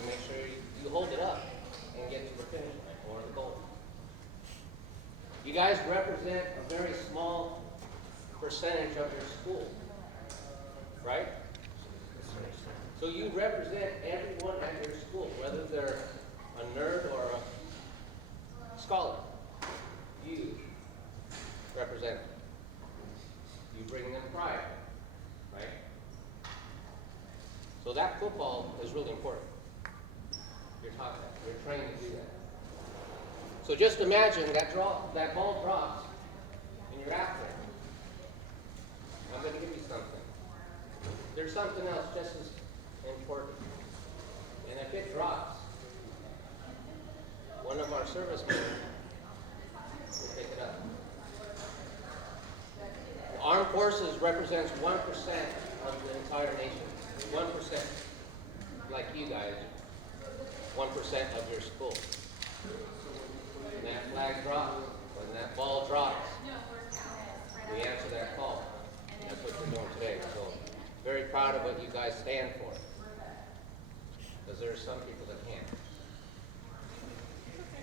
You make sure you hold it up and get to the finish line or the goal. You guys represent a very small percentage of your school, right? So you represent everyone at your school, whether they're a nerd or a scholar. You represent them. You bring them pride, right? So that football is really important. You're taught that. You're trained to do that. So just imagine that ball drops and you're after it. I'm going to give you something. There's something else just as important. And if it drops, one of our servicemen will pick it up. The Armed Forces represents 1% of the entire nation. 1%. Like you guys. 1% of your school. When that flag drops, when that ball drops, we answer that call. And that's what you're doing today. So very proud of what you guys stand for. Because there are some people that can't.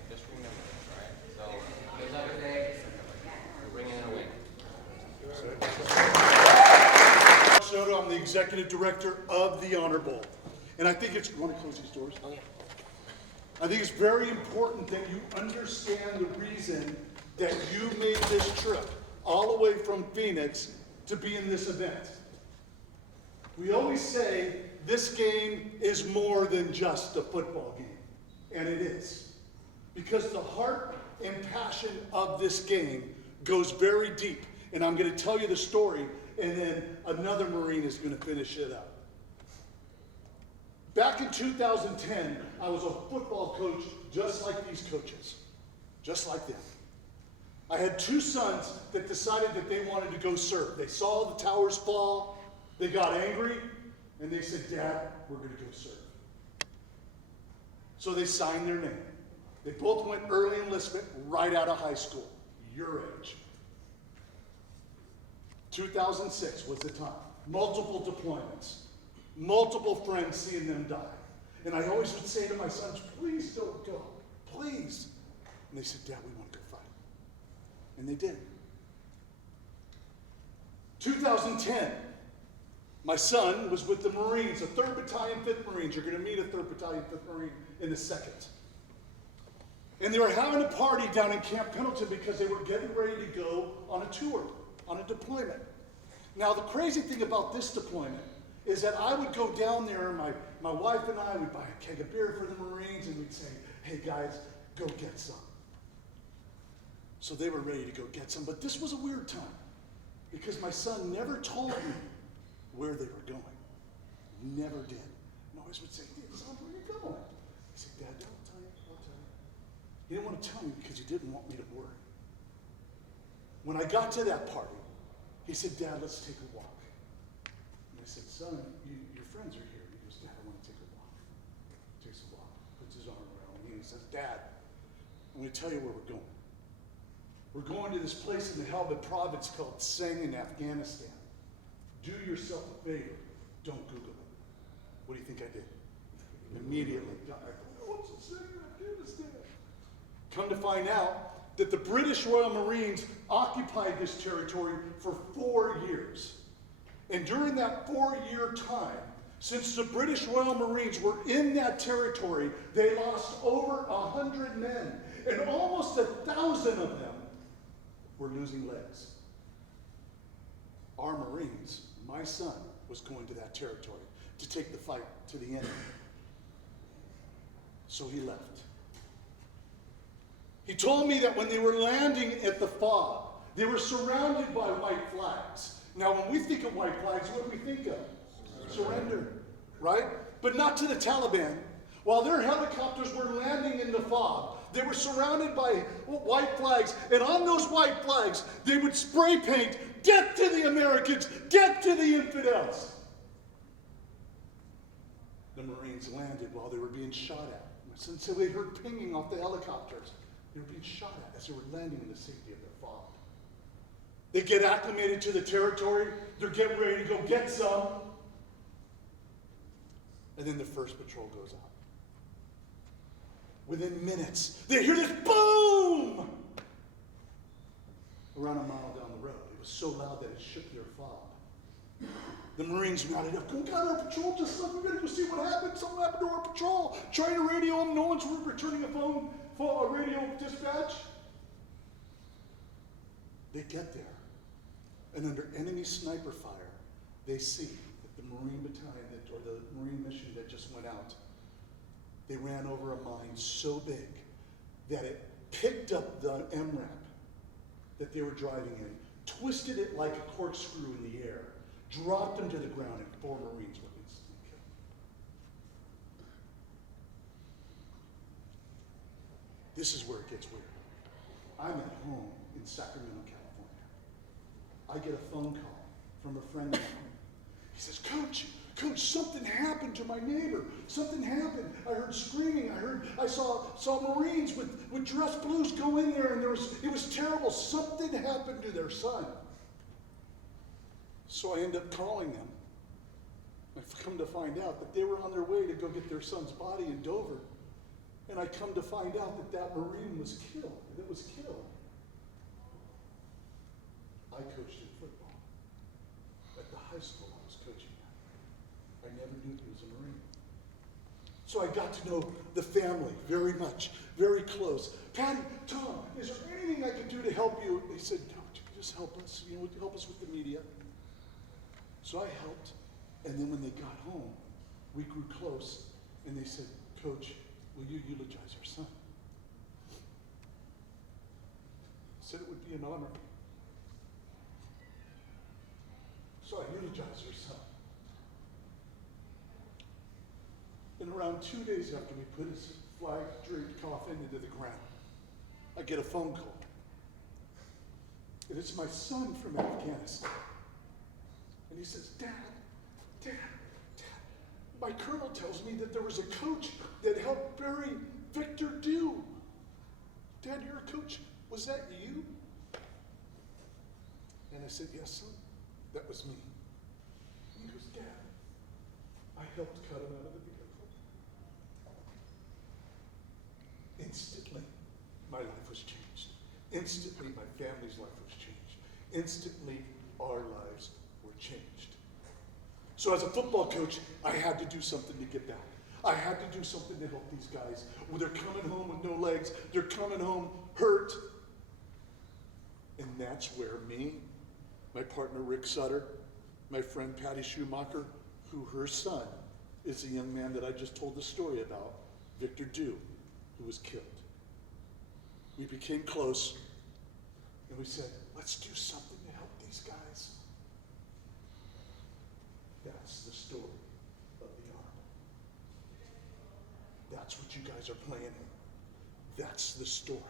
Just remember that, all right? So good luck today. We're bringing it away. Soto, I'm the executive director of the Honor Bowl. And I think it's, you want to close these doors? Oh, yeah. I think it's very important that you understand the reason that you made this trip all the way from Phoenix to be in this event. We always say this game is more than just a football game. And it is. Because the heart and passion of this game goes very deep. And I'm going to tell you the story, and then another Marine is going to finish it up. Back in 2010, I was a football coach just like these coaches, just like them. I had two sons that decided that they wanted to go serve. They saw the towers fall, they got angry, and they said, "Dad, we're going to go serve." So they signed their name. They both went early enlistment right out of high school, your age. 2006 was the time. Multiple deployments. Multiple friends seeing them die. And I always would say to my sons, "Please don't go. Please." And they said, "Dad, we want to go fight." And they did. 2010, my son was with the Marines, the 3rd Battalion, 5th Marines. You're going to meet a 3rd Battalion, 5th Marine in a second. And they were having a party down in Camp Pendleton because they were getting ready to go on a tour, on a deployment. Now, the crazy thing about this deployment is that I would go down there, and my wife and I would buy a keg of beer for the Marines, and we'd say, "Hey guys, go get some." So they were ready to go get some, but this was a weird time because my son never told me where they were going. Never did. And I always would say, "Hey son, where are you going?" He said, "Dad, I'll tell you, I'll tell you." He didn't want to tell me because he didn't want me to worry. When I got to that party, he said, "Dad, let's take a walk." And I said, "Son, your friends are here." He goes, "Dad, I want to take a walk." Takes a walk, puts his arm around me, and he says, "Dad, I'm going to tell you where we're going. We're going to this place in the Helmand province called Seng in Afghanistan. Do yourself a favor. Don't Google it." What do you think I did? Immediately. What's it saying in Afghanistan? Come to find out that the British Royal Marines occupied this territory for 4 years. And during that 4-year time, since the British Royal Marines were in that territory, they lost over 100 men, and almost 1,000 of them were losing legs. Our Marines, my son, was going to that territory to take the fight to the enemy. So he left. He told me that when they were landing at the FOB, they were surrounded by white flags. Now, when we think of white flags, what do we think of? Surrender, right? But not to the Taliban. While their helicopters were landing in the FOB, they were surrounded by white flags, and on those white flags, they would spray paint, "Death to the Americans, death to the infidels." The Marines landed while they were being shot at. And so they heard pinging off the helicopters. They were being shot at as they were landing in the safety of their FOB. They get acclimated to the territory. They're getting ready to go get some. And then the first patrol goes out. Within minutes, they hear this boom around a mile down the road. It was so loud that it shook their fob. The Marines rounded up. We got our patrol just left. We gotta go see what happened. Something happened to our patrol. Trying to radio them. No one's returning a radio dispatch. They get there, and under enemy sniper fire, they see that the Marine battalion or the Marine mission that just went out, they ran over a mine so big that it picked up the MRAP that they were driving in, twisted it like a corkscrew in the air, dropped them to the ground, and 4 Marines were instantly killed. This is where it gets weird. I'm at home in Sacramento, California. I get a phone call from a friend of mine. He says, Coach, something happened to my neighbor. Something happened. I heard screaming. I saw Marines with dress blues go in there, and it was terrible. Something happened to their son. So I end up calling them. I've come to find out that they were on their way to go get their son's body in Dover. And I come to find out that Marine was killed. That was killed. I coached in football at the high school I was coaching at. I never knew he was a Marine. So I got to know the family very much, very close. Patty, Tom, is there anything I can do to help you? They said, no, just help us. Help us with the media. So I helped, and then when they got home, we grew close, and they said, Coach, will you eulogize our son? I said it would be an honor. So I eulogized her son. And around 2 days after we put his flag-draped coffin into the ground, I get a phone call. And it's my son from Afghanistan. And he says, Dad, my colonel tells me that there was a coach that helped bury Victor Dew. Dad, you're a coach. Was that you? And I said, yes, son, that was me. And he goes, Dad, I helped cut him out of the vehicle. Instantly, my life was changed. Instantly, my family's life was changed. Instantly, our lives were changed. So as a football coach, I had to do something to get back. I had to do something to help these guys. Well, they're coming home with no legs. They're coming home hurt. And that's where me, my partner Rick Sutter, my friend Patty Schumacher, who her son is the young man that I just told the story about, Victor Dew, who was killed. We became close, and we said, let's do something to help these guys. That's the story of the Honor Bowl. That's what you guys are playing in. That's the story.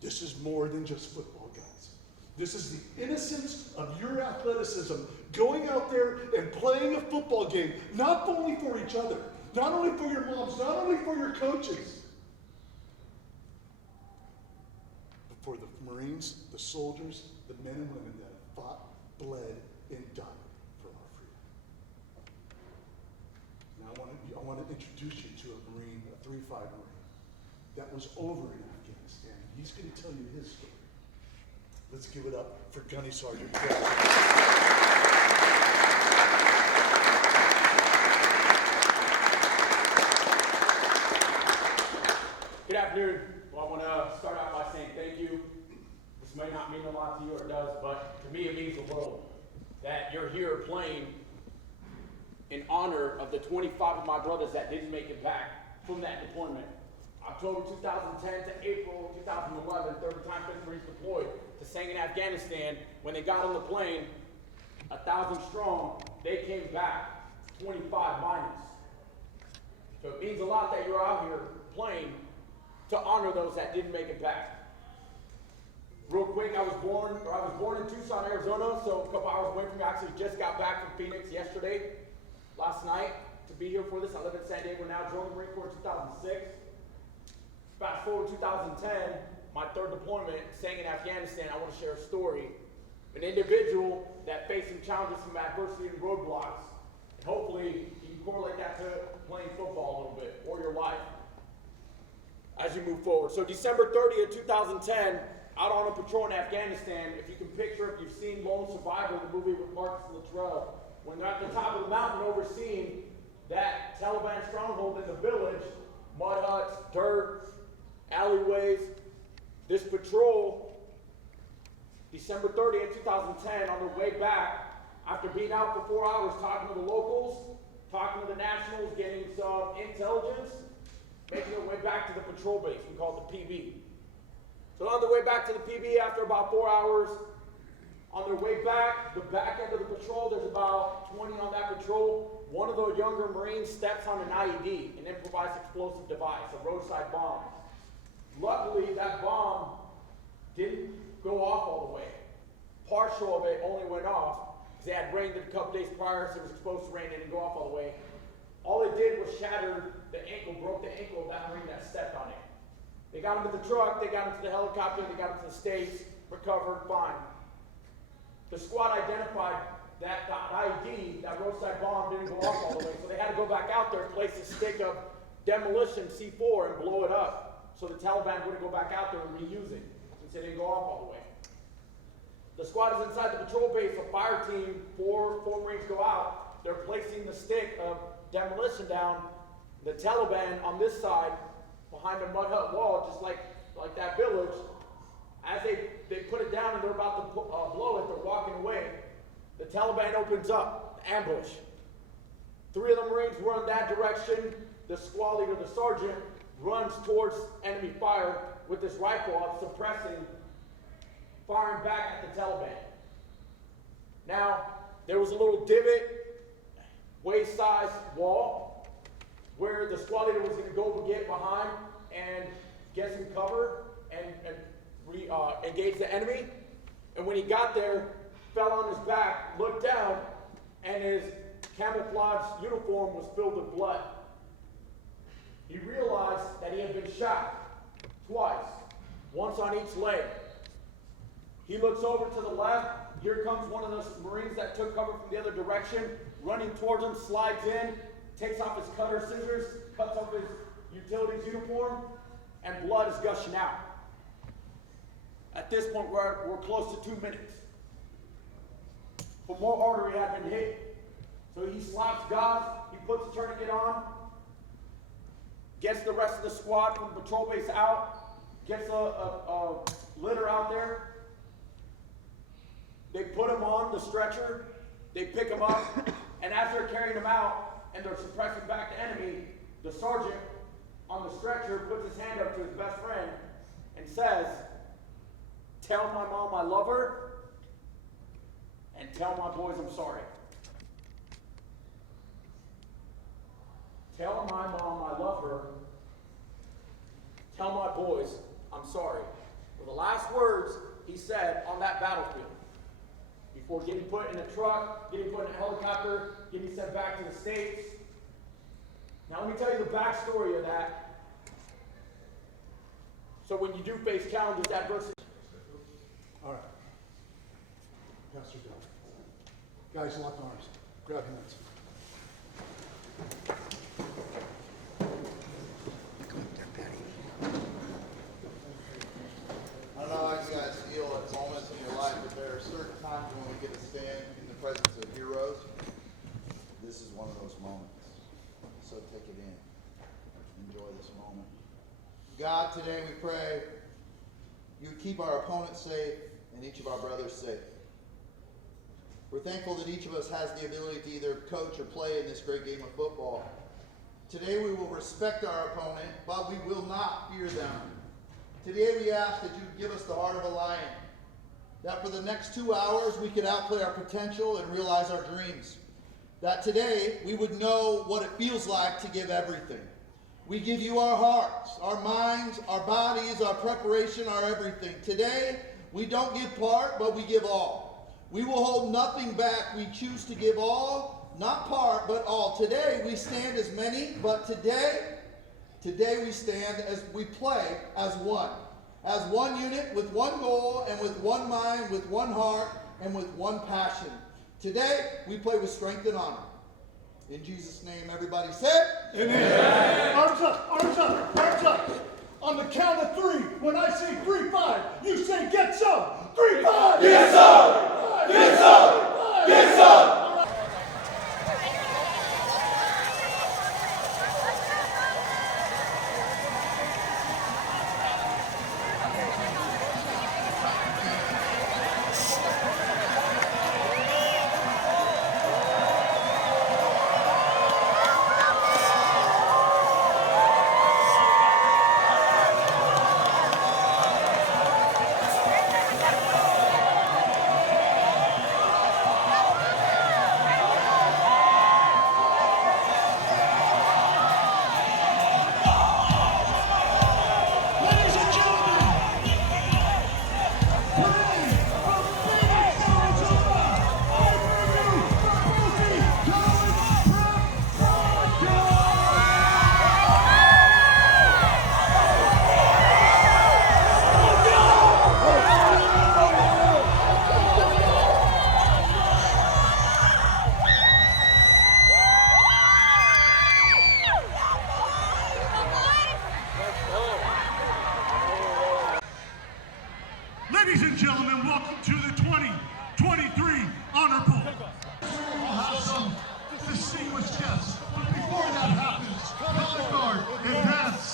This is more than just football, guys. This is the innocence of your athleticism, going out there and playing a football game, not only for each other, not only for your moms, not only for your coaches, but for the Marines, the soldiers, the men and women that have fought, bled, and died for our freedom. Now I want to introduce you to a Marine, a 3-5 Marine, that was over in Afghanistan. He's going to tell you his story. Let's give it up for Gunny Sergeant Craig. Good afternoon. Well, I want to start out by saying thank you. This may not mean a lot to you, or it does, but to me it means the world that you're here playing in honor of the 25 of my brothers that didn't make it back from that deployment. October 2010 to April 2011, 3rd Battalion 5th Marines deployed to Sangin, Afghanistan. When they got on the plane, 1,000 strong, they came back 25 minus. So it means a lot that you're out here playing to honor those that didn't make it back. Real quick, I was born in Tucson, Arizona, so a couple hours away from me. I actually just got back from Phoenix last night, to be here for this. I live in San Diego now, joined the Marine Corps in 2006. Fast forward 2010, my 3rd deployment, Sangin, Afghanistan. I want to share a story. An individual that faced some challenges, some adversity and roadblocks. And hopefully you can correlate that to playing football a little bit, or your life. as you move forward. So December 30th, 2010, out on a patrol in Afghanistan, if you can picture, if you've seen Lone Survivor, the movie with Marcus Luttrell, when they're at the top of the mountain overseeing that Taliban stronghold in the village, mud huts, dirt, alleyways, this patrol, December 30th, 2010, on their way back, after being out for 4 hours talking to the locals, talking to the nationals, getting some intelligence, making their way back to the patrol base. We call it the PB. So on their way back to the PB after about 4 hours, on their way back, the back end of the patrol, there's about 20 on that patrol. One of the younger Marines steps on an IED, an improvised explosive device, a roadside bomb. Luckily, that bomb didn't go off all the way. Partial of it only went off because it had rained a couple days prior, so it was supposed to rain. It didn't go off all the way. All it did was shatter the ankle, broke the ankle of that Marine that stepped on it. They got him to the truck, they got him to the helicopter, they got him to the States, recovered, fine. The squad identified that the IED, that roadside bomb, didn't go off all the way, so they had to go back out there and place a stick of demolition C4 and blow it up, so the Taliban wouldn't go back out there and reuse it, since it didn't go off all the way. The squad is inside the patrol base, a fire team, four Marines go out, they're placing the stick of demolition down. The Taliban on this side, behind a mud hut wall, just like that village, as they put it down and they're about to blow it, they're walking away, the Taliban opens up, ambush. 3 of the Marines run that direction. The squad leader, the sergeant, runs towards enemy fire with this rifle up, suppressing, firing back at the Taliban. Now, there was a little divot, waist-sized wall, where the squad leader was going to go get behind and get some cover and engage the enemy. And when he got there, fell on his back, looked down, and his camouflage uniform was filled with blood. He realized that he had been shot twice, once on each leg. He looks over to the left. Here comes one of those Marines that took cover from the other direction, running towards him, slides in, takes off his cutter scissors, cuts off his utilities uniform, and blood is gushing out. At this point, we're close to 2 minutes. But more artery had been hit. So he slaps gauze, he puts a tourniquet on, gets the rest of the squad from the patrol base out, gets a litter out there. They put him on the stretcher, they pick him up, and as they're carrying him out and they're suppressing back the enemy, the sergeant on the stretcher puts his hand up to his best friend and says, "Tell my mom I love her, and tell my boys I'm sorry." Tell my mom I love her, tell my boys I'm sorry. Were the last words he said on that battlefield before getting put in a truck, getting put in a helicopter, getting sent back to the States. Now let me tell you the backstory of that. So when you do face challenges, adversity. All right. Pastor Doug. Guys, lock arms. Grab hands. I don't know how you guys feel at moments in your life, but there are certain times when we get to stand in the presence of heroes. This is one of those moments. So take it in. Enjoy this moment. God, today we pray you would keep our opponents safe and each of our brothers safe. We're thankful that each of us has the ability to either coach or play in this great game of football. Today we will respect our opponent, but we will not fear them. Today we ask that you give us the heart of a lion, that for the next 2 hours we could outplay our potential and realize our dreams. That today we would know what it feels like to give everything. We give you our hearts, our minds, our bodies, our preparation, our everything. Today we don't give part, but we give all. We will hold nothing back. We choose to give all, not part, but all. Today we stand as many, but today we stand as we play as one unit with one goal and with one mind, with one heart, and with one passion. Today we play with strength and honor. In Jesus' name, everybody say, Amen. Arms up, arms up, arms up. On get some. 3-5. Get some! Get some! Get some! Ladies and gentlemen, welcome to the 2023 Honor Bowl. We'll have some distinguished guests, but before that happens, color guard, advance.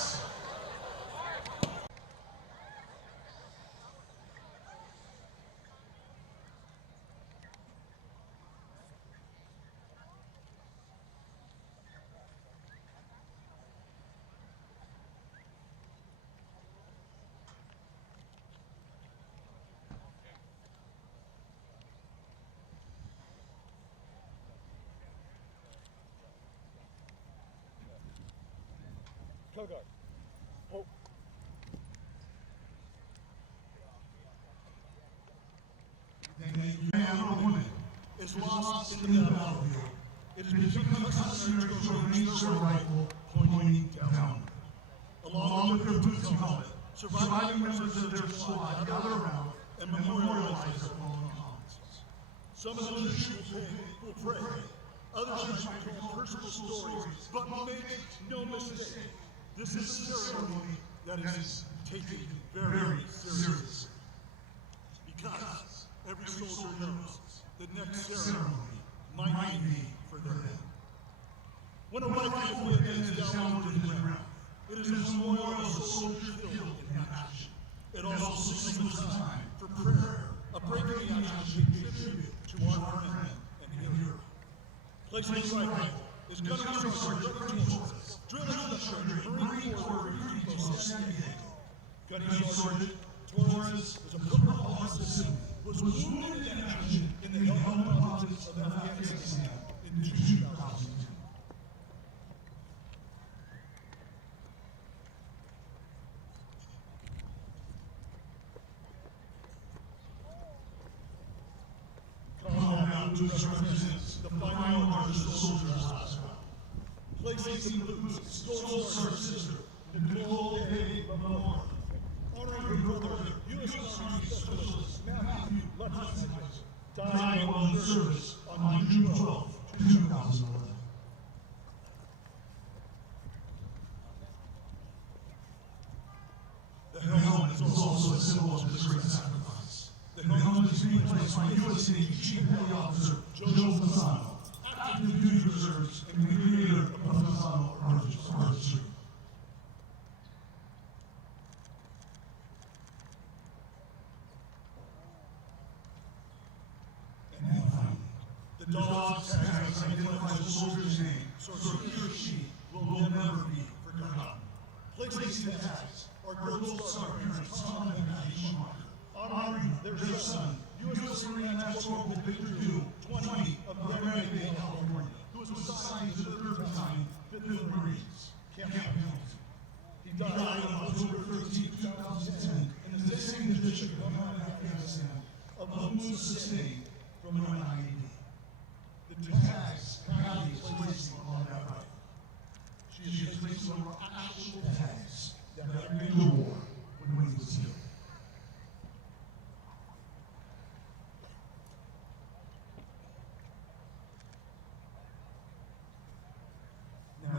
Man or woman is lost in the battlefield. It has become customary to raise their rifle pointing down. Along with their boots and helmet, surviving members of their squad gather around and memorialize their fallen comrades. Some of those will pray, others might tell personal stories, but make no mistake, this is a ceremony that is taken very seriously. Because every soldier knows the next ceremony might be for them. When a rifle is down to the ground, it is a memorial of a soldier killed in action. It also signals a time for prayer, a breaking action to pay tribute to our friend and hero. Placing the rifle is Gunnery Sergeant Trevor Torres, Drill Instructor, Marine Corps Recruiting Post San Diego. Gunnery Sergeant Torres was a Purple Heart citizen, was wounded in action in the Helmand Province of Afghanistan in 2010. Combat boots represents the final march of the soldier's last round. Placing the boots, Star Sister, Nicole A. Memorial. Honoring her brother, U.S. Army Specialist Matthew Lutz, died while in service on June 12, 2011. The helmet is also a symbol of this great sacrifice. The helmet is being placed by U.S. Navy Chief Petty Officer Joe Fasano, active duty reserves, and the creator of Fasano Artistry. The dog's tags identify the soldier's name, so he or she will never be forgotten. Placing the tags are Gold Star parents Tom and Patty Schumacher, honoring their son, U.S. Marine National Victor Du, 20 of Miami-Dade, California, who was assigned to the 3rd Battalion, 5th Marines, Camp Pendleton. He died on October 13, 2010, in the same district of Afghanistan, of wounds sustained from an IED. The tags Patty is placing on that rifle. She is placing on actual tags that Victor wore when he was killed.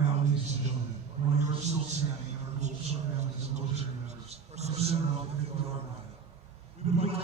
Now, ladies and gentlemen, while you are still standing, our gold star families and military members are centered on the 50-yard line. We would like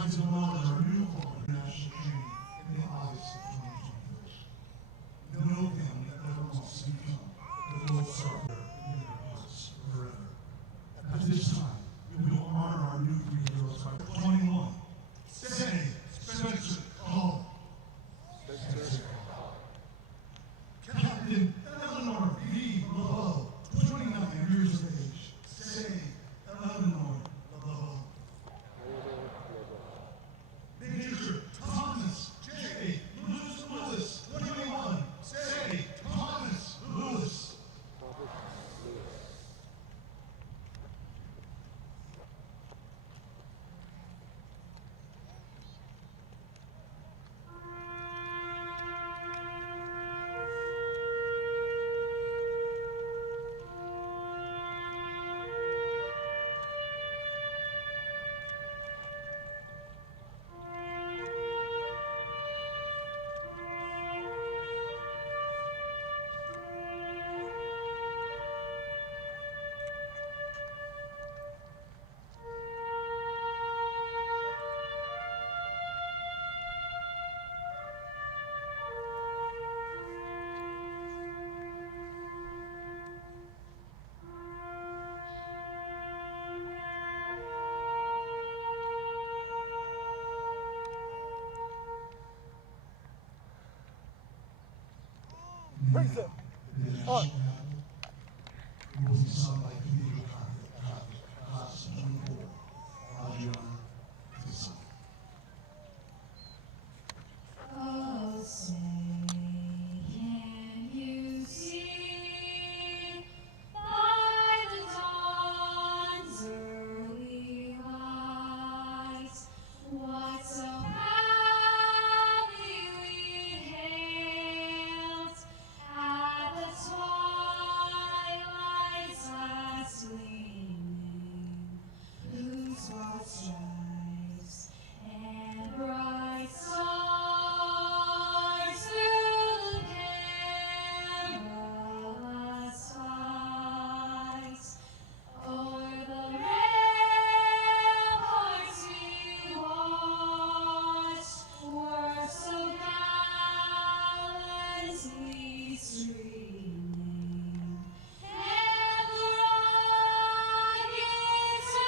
Oh, say, can you see by the dawn's early light what so proudly we hailed at the twilight's last gleaming, whose broad stripes and bright stars through the perilous fight o'er the ramparts we watched were so gallantly streaming, and the rockets were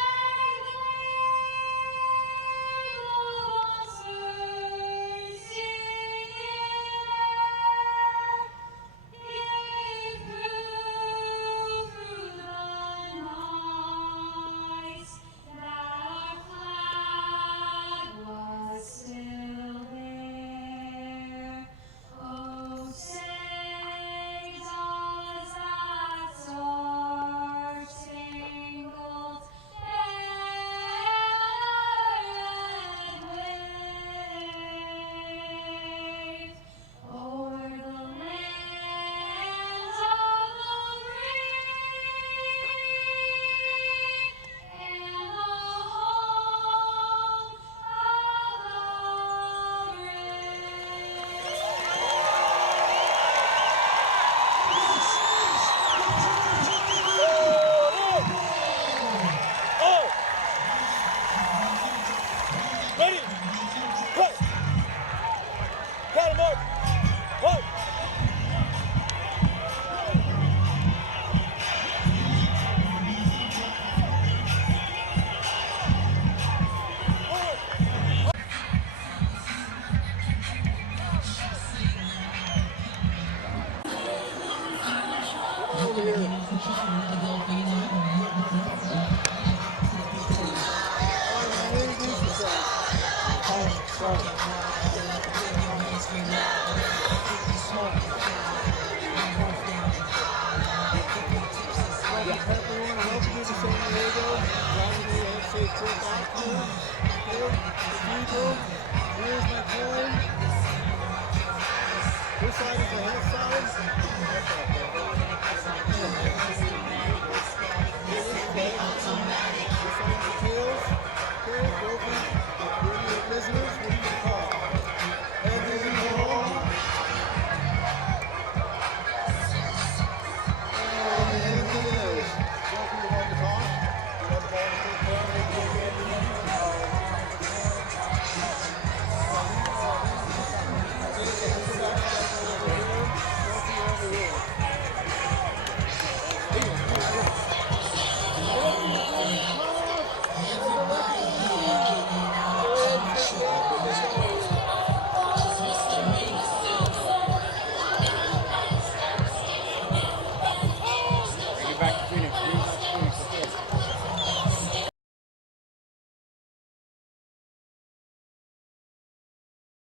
This side is the hill side.